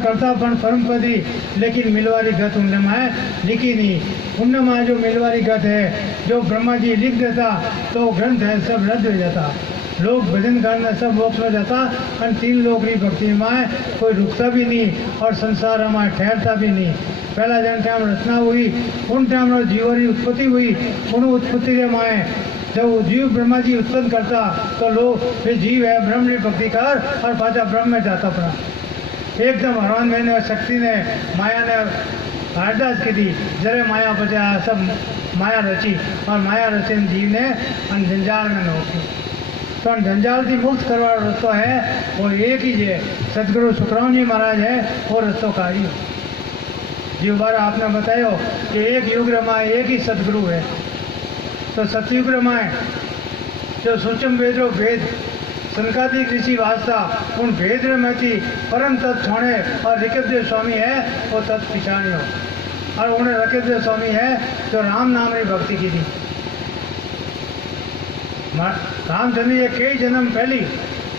करता पण परम पदी, लेकिन मिलवारी गत उनने माए लिखी नहीं। उनने माए जो मिलवारी गत है, जो ब्रह्मा जी लिख देता तो ग्रंथ है सब रद्द हो जाता। लोग भजन करना सब मोक्ष में जाता और 3 लोग की भक्ति में कोई रुकता भी नहीं और संसार में ठहरता भी नहीं। पहला जन टाइम रचना हुई, उन टाइम जीवों की उत्पत्ति हुई, उन उत्पत्ति के माए जब जीव ब्रह्मा जी उत्पन्न करता तो लोग ये जीव है ब्रह्म की भक्ति कर और पाचा ब्रह्म में जाता पड़ा। एकदम हरवान मैंने शक्ति ने माया ने अरदास की थी, जरे माया बचा सब माया रची और माया रची जीव ने जंजाल में नोकी। तो जंजाल थी मुक्त करवा रस्तो है वो एक ही है, सदगुरु सुखराम जी महाराज है वो रस्तो कार्य जी। बार आपने बतायो कि एक युग रमाए एक ही सदगुरु है। तो सतयुग रमाए जो सूक्ष्म वेदों वेद संकादिक ऋषि वास्ता उन भेद में थी परम तत् छोड़े और ऋषभदेव स्वामी है वो तत् पिछाड़ी हो और उन्हें ऋषभदेव स्वामी है जो राम नाम की भक्ति की थी। रामचंद्र ये कई जन्म पहली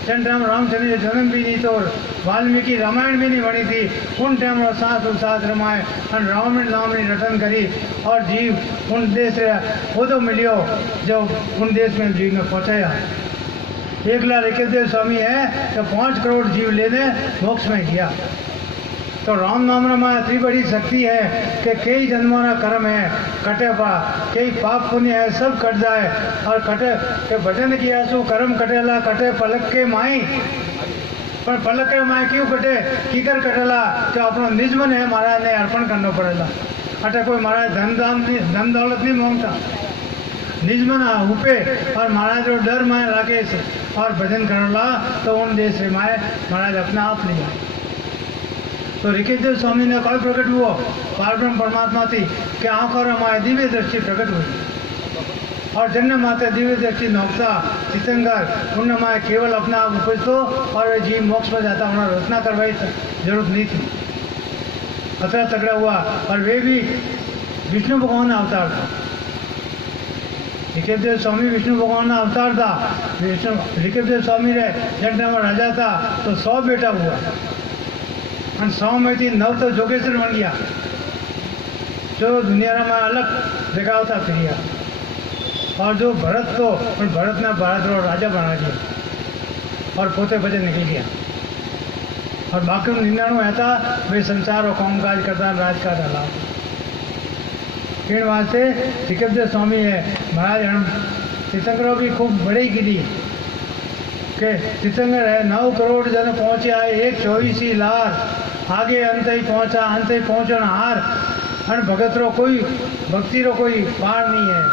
जन टाइम रामचंद्र ये जन्म भी नहीं तो वाल्मीकि रामायण भी नहीं बनी थी। उन टाइम साथ रमाए और रामायण नाम की रटन करी और जीव उन देश वो तो मिलियो जो उन देश में जीव में पहुँचाया। एकला ऋषभदेव स्वामी है तो 5 करोड़ जीव लेने मोक्ष में गया। तो राम नाम में इतनी बड़ी शक्ति है कि कई जन्मों का कर्म है कटे पा, कई पाप पुण्य है सब कट जाए और कटे के भजन किया सो कर्म कटेला कटे पलक के माई। पर पलक के माई क्यों कटे कीकर कटेला जो अपना निजमन है महाराज ने अर्पण करना पड़ेगा। अटे कोई महाराज धन दौलत नहीं मांगता, निजमन उपे और महाराज जो डर माए राकेश और भजन करला तो उन देश से माए महाराज अपने आप ले आए। तो ऋषभदेव स्वामी ने कल प्रकट हुआ पारब्रह्म परमात्मा थी कि आंखों हमारे दिव्य दृष्टि प्रकट हुई और जन्म माते दिव्य दृष्टि नौकता तीर्थंकर उन माए केवल अपना आप उपजतो और वे जीव मोक्ष में जाता उन्हें रचना करवाई जरूरत नहीं थी। खतरा तगड़ा हुआ और वे भी विष्णु भगवान का अवतार था। ऋषभदेव स्वामी विष्णु भगवान का अवतार था। ऋषभदेव स्वामी रे जब टाइम राजा था तो 100 बेटा हुआ और 100 में थी 9 तो जोगेश्वर बन गया जो दुनिया में अलग दिखावता फिरिया और जो भरत तो भरत ने भारत रो राजा बना दिया और पोते बजे निकल गया और बाकी 99 था वे संसार और कामकाज करता राज का डाला। फिर वहाँ से ऋषभदेव स्वामी है महाराज हम तीर्थंकरों की खूब बड़ी गिरी के तीर्थंकर है 9 करोड़ जन पहुँचे आए 124 लाख आगे अंत ही पहुँचो न हार और भगत रो कोई भक्ति रो कोई पार नहीं है।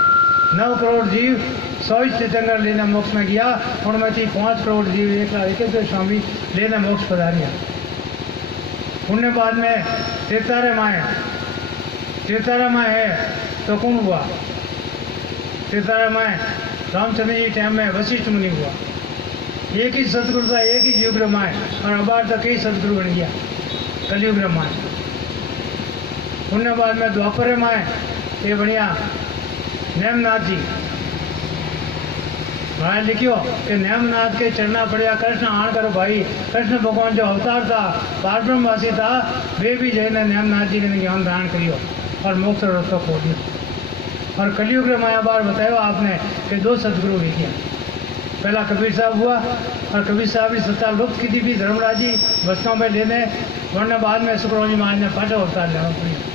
9 करोड़ जीव 100 तीर्थंकर लेने मोक्ष में गया उनमें थी 5 करोड़ जीव एक ऋषभदेव स्वामी लेने मोक्ष पधारिया। उनने बाद में तीर्थारे माए है तो कौन हुआ तीर्थारे माए रामचंद्र जी टाइम में वशिष्ठ मुनि हुआ। एक ही सदगुरु था एक ही युग रमाए और अबार तक कई सदगुरु बन गया कलयुग रमाए। उनने बाद में द्वापर माए ये बढ़िया नेमनाथ जी महाराज लिखियो कि नेमनाथ के चरना पड़िया कृष्ण आण करो भाई। कृष्ण भगवान जो अवतार था पारब्रह्मवासी था वे भी जैन नेमनाथ जी ने ज्ञान धारण करियो और मोक्ष रस्तो खोल दिया। और कलयुग रमाया बार बताया आपने कि 2 सदगुरु भी किया। पहला कबीर साहब हुआ और कबीर साहब की सत्ता लुप्त की थी भी धर्मराज जी वस्तुओं में लेने वरना बाद में सुखराम जी महाराज ने पाछा अवतार लेना पड़ा।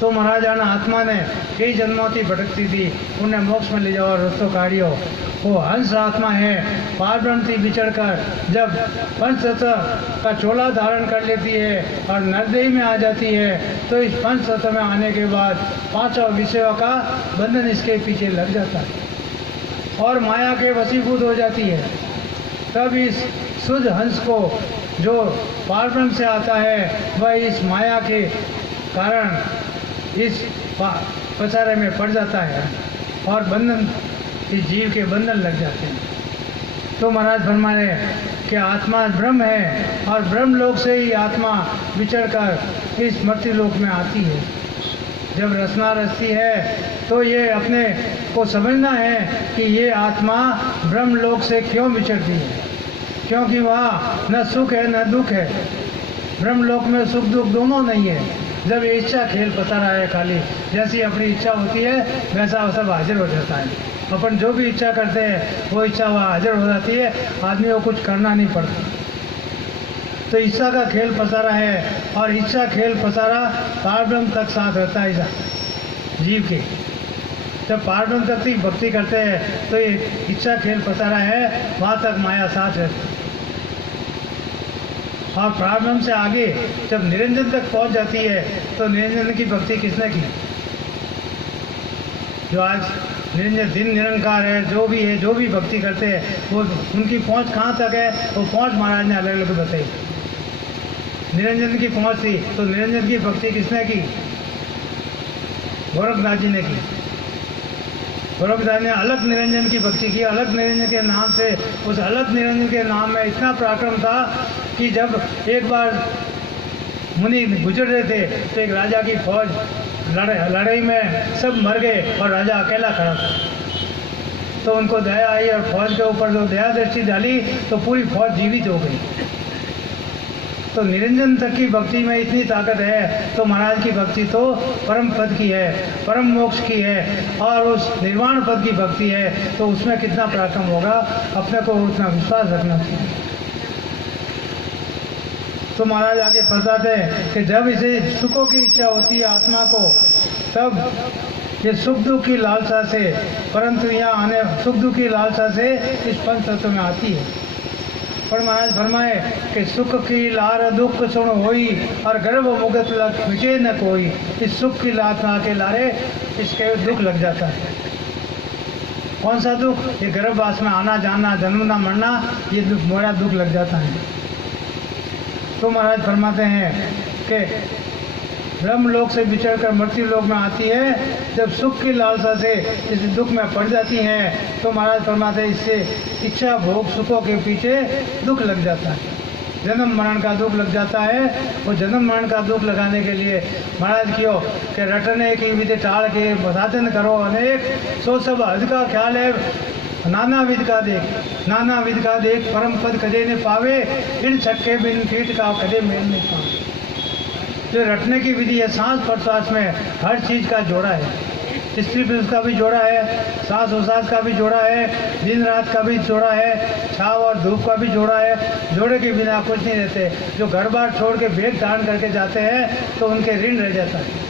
तो महाराज आना आत्मा ने कई जन्मों की भटकती थी उन्हें मोक्ष में ले जाओ रस्तो काढ़ियो। वो हंस आत्मा है पारब्रह्म से बिछड़ कर जब पंचतत्व का चोला धारण कर लेती है और नरदेही में आ जाती है तो इस पंचतत्व में आने के बाद 5 विषयों का बंधन इसके पीछे लग जाता है और माया के वशीभूत हो जाती है। तब इस शुद्ध हंस को जो पारब्रह्म से आता है वह इस माया के कारण इस पसारे में पड़ जाता है और बंधन इस जीव के बंधन लग जाते हैं। तो महाराज फरमाए कि आत्मा ब्रह्म है और ब्रह्म लोक से ही आत्मा विचर कर इस मर्त्य लोक में आती है। जब रचना रचती है तो ये अपने को समझना है कि ये आत्मा ब्रह्म लोक से क्यों विचरती है, क्योंकि वहाँ न सुख है न दुख है, ब्रह्मलोक में सुख दुख दोनों नहीं है। जब ये इच्छा खेल पसारा है, खाली जैसी अपनी इच्छा होती है वैसा सब हाजिर हो जाता है। अपन जो भी इच्छा करते हैं वो इच्छा वहाँ हाजिर हो जाती है, आदमी को कुछ करना नहीं पड़ता। तो इच्छा का खेल पसारा है, और इच्छा खेल पसारा पारब्रह्म तक साथ रहता है जीव के। जब पारब्रह्म तक की भक्ति करते हैं तो ये इच्छा खेल पसारा है, वहाँ तक माया साथ रहती है। और पारब्रह्म से आगे जब निरंजन तक पहुँच जाती है तो निरंजन की भक्ति किसने की? जो आज निरंजन दिन निरंकार है, जो भी है, जो भी भक्ति करते हैं, वो उनकी पहुँच कहाँ तक है वो पहुँच महाराज ने अलग अलग बताई। निरंजन की पहुँच थी तो निरंजन की भक्ति किसने की? गोरखनाथ जी ने की। गोरखनाथ ने अलग निरंजन की भक्ति की, अलग निरंजन के नाम से। उस अलग निरंजन के नाम में इतना पराक्रम था कि जब एक बार मुनि गुजर रहे थे तो एक राजा की फौज लड़ाई में सब मर गए और राजा अकेला खड़ा था। तो उनको दया आई और फौज के ऊपर जो दया दृष्टि डाली तो पूरी फौज जीवित हो गई। तो निरंजन तक की भक्ति में इतनी ताकत है, तो महाराज की भक्ति तो परम पद की है, परम मोक्ष की है, और उस निर्वाण पद की भक्ति है, तो उसमें कितना पराक्रम होगा, अपने को उतना विश्वास रखना चाहिए। तो महाराज आगे बताते हैं कि जब इसे सुखों की इच्छा होती है आत्मा को, तब ये सुख दुख की लालसा से, परंतु यहाँ आने सुख दुख की लालसा से इस पंच तत्व में आती है। पर महाराज फरमाए कि सुख की लार दुख सुन होई, और गर्भ मुगत लग मिटे न कोई। इस सुख की लात ना के लारे इसके दुख लग जाता है। कौन सा दुख? ये गर्भवास में आना जाना, जन्मना मरना, ये दुख, मोड़ा दुख लग जाता है। तो महाराज फरमाते हैं कि ब्रह्मलोक से बिछड़ कर मृत्यु लोक में आती है, जब सुख की लालसा से इस दुख में पड़ जाती हैं, तो महाराज फरमाते हैं इससे इच्छा भोग सुखों के पीछे दुख लग जाता है, जन्म मरण का दुख लग जाता है। वो जन्म मरण का दुख लगाने के लिए महाराज क्यों कि रटने की विधि टाल के साधन करो अनेक, सो सब हद का ख्याल है नाना विध का देख, नाना विध का देख, परम पद कदे ने पावे, इन छक्के बिन पीठ का कदे मेल नहीं पावे। जो रटने की विधि है, सांस प्रश्वास में हर चीज़ का जोड़ा है, स्त्री पुरुष का भी जोड़ा है, सांस उसास का भी जोड़ा है, दिन रात का भी जोड़ा है, छाव और धूप का भी जोड़ा है। जोड़े के बिना कुछ नहीं रहते। जो घर बार छोड़ के बेग धारण करके जाते हैं तो उनके ऋण रह जाता है,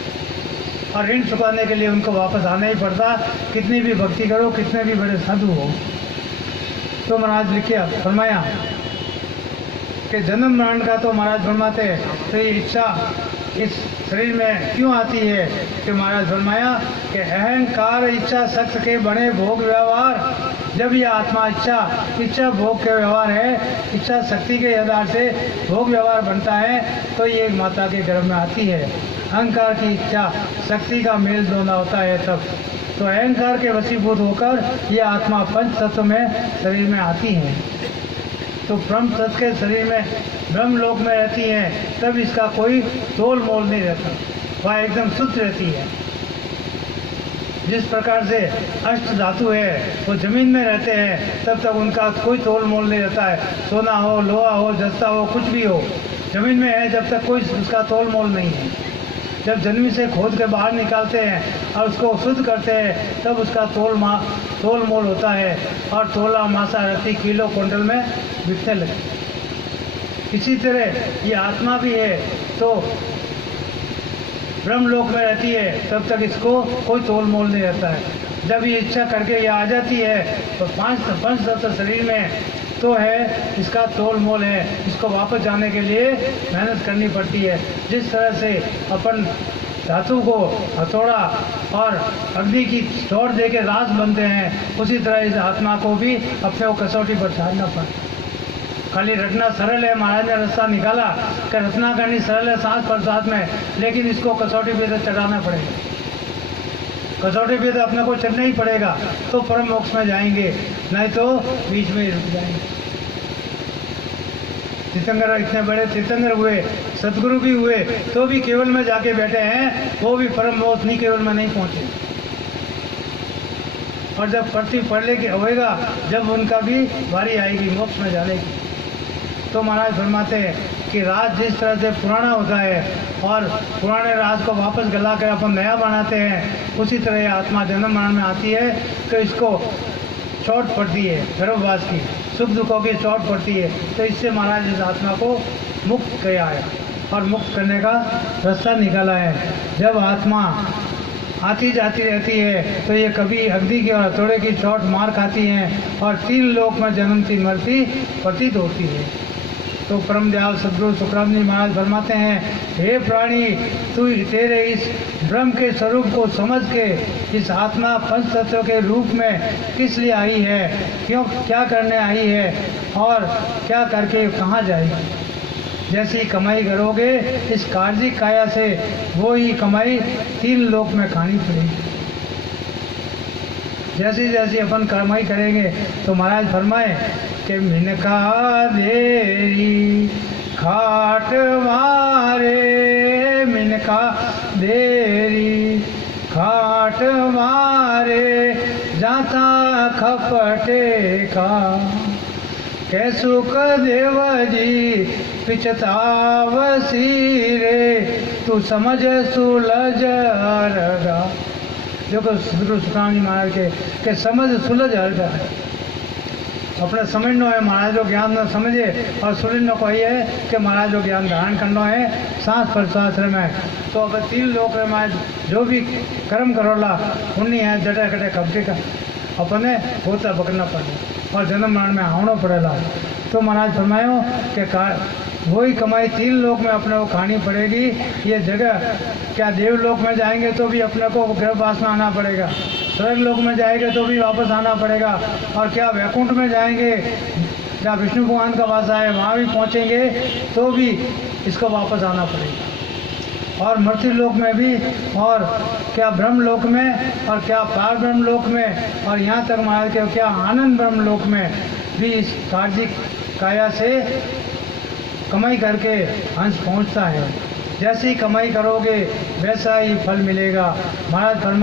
और ऋण चुकाने के लिए उनको वापस आना ही पड़ता, कितनी भी भक्ति करो, कितने भी बड़े साधु हो। तो महाराज लिखिए फरमाया कि जन्म मरण का तो महाराज फरमाते तो ये इच्छा इस शरीर में क्यों आती है कि महाराज फरमाया कि अहंकार इच्छा शक्ति के बने भोग व्यवहार। जब ये आत्मा इच्छा भोग के व्यवहार है, इच्छा शक्ति के आधार से भोग व्यवहार बनता है, तो ये माता के गर्भ में आती है। अहंकार की इच्छा शक्ति का मेल जोना होता है तब, तो अहंकार के वशीभूत होकर ये आत्मा पंच तत्व में शरीर में आती है। तो ब्रह्म तत्व के शरीर में ब्रह्मलोक में रहती है, तब इसका कोई तोल मोल नहीं रहता, वह एकदम शुद्ध रहती है। जिस प्रकार से अष्ट धातु है वो जमीन में रहते हैं, तब तक उनका कोई तोल मोल नहीं रहता है। सोना हो, लोहा हो, जस्ता हो, कुछ भी हो, जमीन में है जब तक कोई उसका तोल मोल नहीं है। जब जमीन से खोद के बाहर निकालते हैं और उसको शुद्ध करते हैं, तब उसका तोल मोल होता है, और तोला मासा रत्ती किलो क्विंटल में बिकने लगे। इसी तरह ये आत्मा भी है, तो ब्रह्मलोक में रहती है, तब तक इसको कोई तोल मोल नहीं रहता है। जब ये इच्छा करके ये आ जाती है तो पंच तत्व शरीर में तो है, इसका तोल मोल है, इसको वापस जाने के लिए मेहनत करनी पड़ती है। जिस तरह से अपन धातु को हथौड़ा और अग्नि की चोट दे के रास बनते हैं, उसी तरह इस आत्मा को भी अपने को कसौटी पर चढ़ना पड़ता। खाली रटना सरल है, महाराज ने रास्ता निकाला कि रचना करनी सरल है सांस प्रसाद में, लेकिन इसको कसौटी पे तो चढ़ाना पड़ेगा। कसौटी पे तो अपने को चढ़ना ही पड़ेगा, तो परम मोक्ष में जाएंगे, नहीं तो बीच में ही रुक जाएंगे। तीर्थंकर इतने बड़े तीर्थंकर हुए, सदगुरु भी हुए, तो भी केवल में जाके बैठे हैं, वो भी परम मोक्ष नहीं केवल में नहीं पहुंचे। और जब पढ़ती पढ़ के होएगा, जब उनका भी बारी आएगी मोक्ष में जाने की, तो महाराज फरमाते हैं कि राज जिस तरह से पुराना होता है और पुराने राज को वापस गला कर अपन नया बनाते हैं, उसी तरह ये आत्मा जन्म मरण में आती है तो इसको चोट पड़ती है, गर्भवास की सुख दुखों की चोट पड़ती है। तो इससे महाराज इस आत्मा को मुक्त किया है और मुक्त करने का रास्ता निकाला है। जब आत्मा आती जाती रहती है तो ये कभी अग्नि की और हथौड़े की चोट मार खाती हैं और 3 लोक में जन्मती मरती प्रतीत होती है। तो परम दयाल सदगुरु सुखराम जी महाराज फरमाते हैं, हे प्राणी, तू तेरे इस ब्रह्म के स्वरूप को समझ के इस आत्मा पंच तत्व के रूप में किस लिए आई है, क्यों, क्या करने आई है और क्या करके कहाँ जाएगी। जैसी कमाई करोगे इस कार्जिक काया से, वो ही कमाई 3 लोक में खानी पड़ेगी। जैसी जैसी अपन कमाई करेंगे तो महाराज फरमाए कि मिनका देरी खाट मारे, मिनका देरी खाट मारे, जाता खपटे का के सुख देव जी पिछतावसी रे, तू समझ सुलझ हरगा। देखो सदगुरु सुखराम जी महाराज के समझ सुलझ हरगा है। अपने समझना है महाराज जो ज्ञान न समझे और सुनने को ये है कि महाराज जो ज्ञान धारण करना है सांस प्रश्वास में। तो अब 3 लोक में महाराज जो भी कर्म करोला उन्हीं है जटे कटे कब्जे का अपने होता पकड़ना पड़े और जन्म मरण में आवना पड़ेगा। तो महाराज फरमायो कि वही कमाई 3 लोक में अपने को खानी पड़ेगी। ये जगह क्या देवलोक में जाएंगे तो भी अपने को गर्भवास में आना पड़ेगा, स्वर्ग लोक में जाएंगे तो भी वापस आना पड़ेगा, और क्या वैकुंठ में जाएंगे या विष्णु भगवान का वास है वहाँ भी पहुँचेंगे तो भी इसको वापस आना पड़ेगा। और मृत्यु लोक में भी, और क्या ब्रह्म लोक में, और क्या पार ब्रह्म लोक में, और यहाँ तक महाराज के क्या आनंद ब्रह्म लोक में भी इस कार्जिक काया से कमाई करके हंस पहुँचता है। जैसी कमाई करोगे वैसा ही फल मिलेगा। महाराज फरमा